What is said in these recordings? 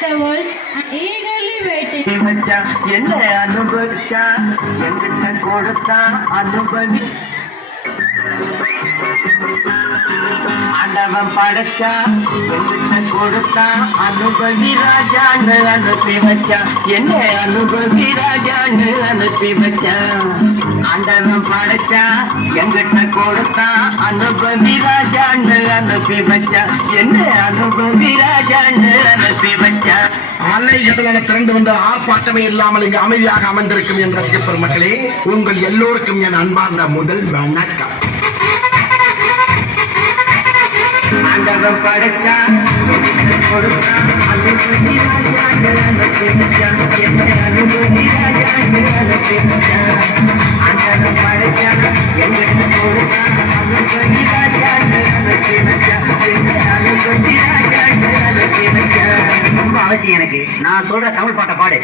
the world and eagerly waiting. என்ன அனுபவிச்சா என்கிட்ட கொடுத்தா அனுபவி ஆண்டவன் படைச்சா என்கிட்ட கொடுத்தா அனுபவி ராஜான்னு அனுப்பி வச்சா என்ன அனுபவி ராஜான்னு அனுப்பி வச்சா ஆண்டவன் படைச்சா என்கிட்ட கொடுத்தா அனுபவி ராஜான்னு அனுப்பி வச்சா என்ன அனுபவி ராஜான்னு அனுப்பி வச்சா அலைகடலான திரண்டு வந்து ஆர்ப்பாட்டமே இல்லாமல் இங்கு அமைதியாக அமர்ந்திருக்கும் என் ரசிக பெருமக்களே, உங்கள் எல்லோருக்கும் என் அன்பார்ந்த முதல் வணக்கம். ஆண்டவன் படைச்சா கொடுத்தா அனுபவி ராஜான்னு அனுப்பி வச்சா என்ன அனுபவி ராஜான்னு அனுப்பி வச்சா ஆண்டவன் படைச்சா என்கிட்ட கொடுத்தா அனுபவி ராஜான்னு அனுப்பி வச்சா என்ன அனுபவி ராஜான்னு அனுப்பி வச்சா. ரொம்ப அவசியம் எனக்கு. நான் சொல்ற தமிழ் பாட்டை பாடு.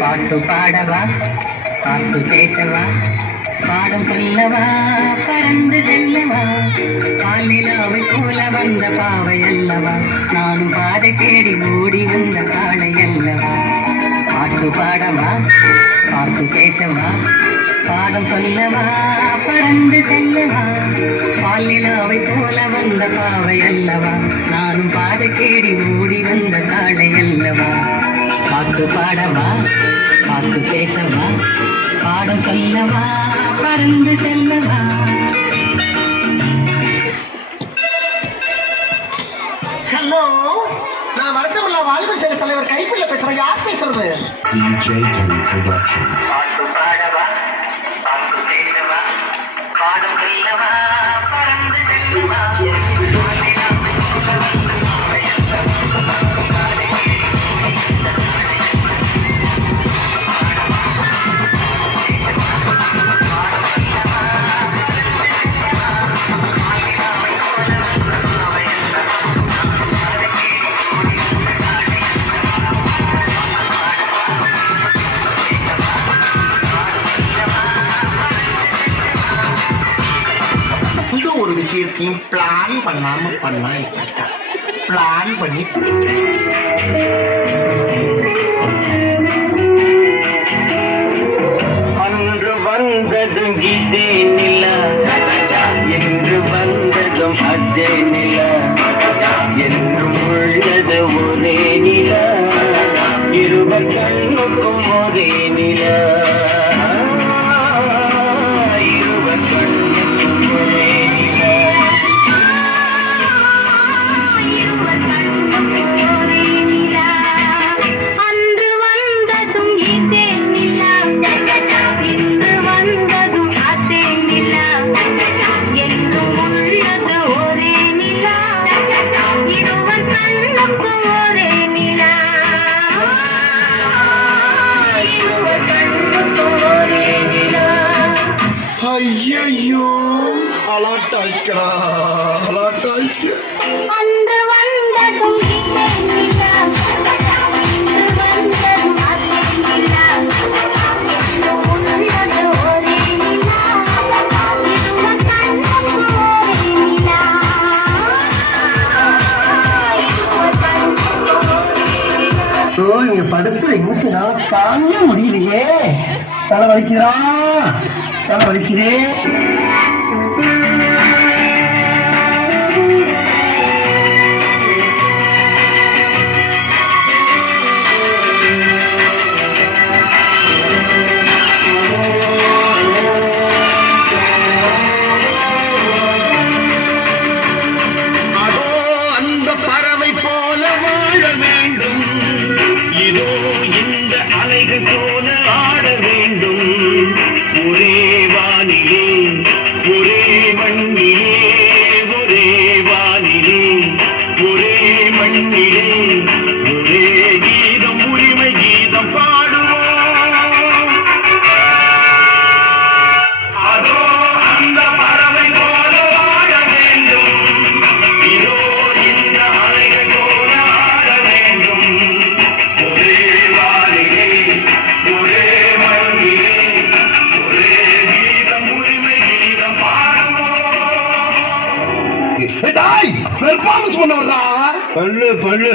பாட்டு பாடவா, பாட்டு பேசவா, பாடம் சொல்லவா, பறந்து செல்லவா, பாலிலாவை போல வந்த பாவை அல்லவா, நானும் பாதை தேடி ஓடி வந்த காளை அல்லவா. பாட்டு பாடவா, பாட்டு பேசவா, பாடம் சொல்லவா, பறந்து செல்லவா, பாலிலாவை போல வந்த பாவை அல்லவா, நானும் பாதை தேடி ஓடி வந்த காளை அல்லவா. பாட்டு பாடவா, பாட்டு பேசவா, பாடம் சொல்லவா, பறந்து செல்லவா. ஹலோ, நான் வணக்கமில்லா வாலிபர் சங்க தலைவர் கைப்பிள்ள பேசுறேன். யார் பேசுறது? பாட்டு பாடவா, பாட்டு பேசவா, பாடம் சொல்லவா, பறந்து செல்லவா. ஒரு விஷயத்தையும் பிளான் பண்ணாம பண்ணா பிளான் பண்ணி அன்று வந்ததும் இதே நிலா, என்று வந்ததும் அதே நிலா, என்றும் உள்ளது ஒரே நிலா, இருவர் கண்ணுக்கும் ஒரே நிலா, இருவர் கண்ணுக்கும் ஒரே நிலா. அன்று வந்ததும் இதே நிலா, இன்று வந்ததும் அதே நிலா, என்றும் உள்ளது ஒரே நிலா, இருவர் கண்ணுக்கும் ஒரே நிலா, இருவர் கண்ணுக்கும் ஒரே நிலா. ஐயோ, அலாட்டாய்க்கடா, அலாட்டாய்க்க. அன்று வந்ததும் இதே நிலா, இன்று வந்ததும் அதே நிலா, என்றும் உள்ளது ஒரே நிலா, இருவர் கண்ணுக்கும் ஒரே நிலா, இருவர் கண்ணுக்கும் ஒரே நிலா. இங்க படுத்து இன்சுனா தாங்க முடியலையே. தலை வலிக்கிறா, தலை வலிக்கிறே. அதோ அந்த பறவை போல வாழ வேண்டும், இதோ இந்த அலைகள் போல ஆட வேண்டும், ஒரே வானிலே ஒரே மண்ணிலே, ஒரே வானிலே ஒரே மண்ணிலே, ஒரே கீதம், உரிமை கீதம் பாடுவோம். அதோ அந்த பறவை போல வாழ வேண்டும், இதோ இந்த அலைகள் போல ஆட வேண்டும், ஒரே வானிலே ஒரே மண்ணிலே, ஒரே கீதம், உரிமை கீதம் பாடுவோம். பெர்ஃபார்மன்ஸ் பண்ண வர்றா பல்லு